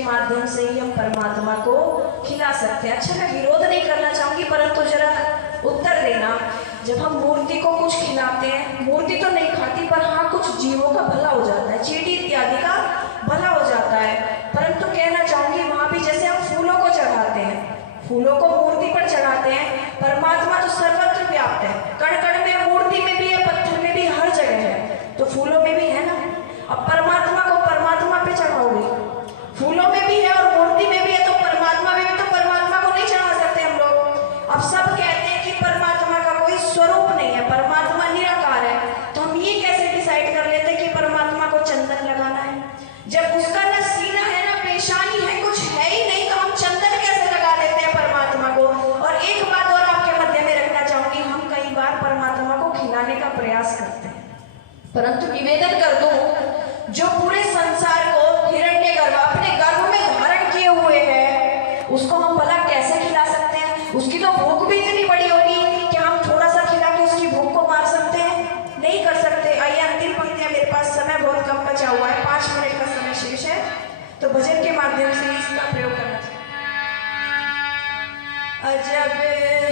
माध्यम से ही हम परमात्मा को खिला सकते हैं। अच्छा, मैं विरोध नहीं करना चाहूंगी, परंतु जरा उत्तर देना। जब हम मूर्ति को कुछ खिलाते हैं, मूर्ति तो नहीं खाती, पर हाँ कुछ जीवों का भला हो जाता है, चींटी इत्यादि का भला हो जाता है। परंतु कहना चाहूंगी वहां भी जैसे हम फूलों को चढ़ाते हैं, फूलों को मूर्ति पर चढ़ाते हैं, परमात्मा तो सर्वत्र व्याप्त है, कण कण में, मूर्ति में भी है, पत्थर में भी, हर जगह है, तो फूलों में भी है ना। अब परमात्मा को परमात्मा पे चढ़ाओगे, फूलों में भी है और मूर्ति में भी है, तो परमात्मा में भी, तो परमात्मा को नहीं चढ़ा सकते हम लोग। अब सब कहते हैं कि परमात्मा का कोई स्वरूप नहीं है, परमात्मा निराकार है, तो हम ये कैसे डिसाइड कर लेते हैं कि परमात्मा को चंदन लगाना है, जब उसका न सीना है न पेशानी है, कुछ है ही नहीं, तो हम चंदन कैसे लगा देते हैं परमात्मा को। और एक बात और आपके मध्य में रखना चाहूंगी, हम कई बार परमात्मा को खिलाने का प्रयास करते हैं, परंतु निवेदन कर दूं, जो पूरे संसार को हिरण्यगर्भ अपने गर्भ में धारण किए हुए है, उसको हम भला कैसे खिला सकते हैं? उसकी तो भूख भी इतनी बड़ी होगी कि हम थोड़ा सा खिला के उसकी भूख को मार सकते हैं? नहीं कर सकते। आइए अंतिम पंक्तियां, मेरे पास समय बहुत कम बचा हुआ है, 5 मिनट का समय शेष है, तो भजन के माध्यम से इसका प्रयोग करना चाहिए। अजब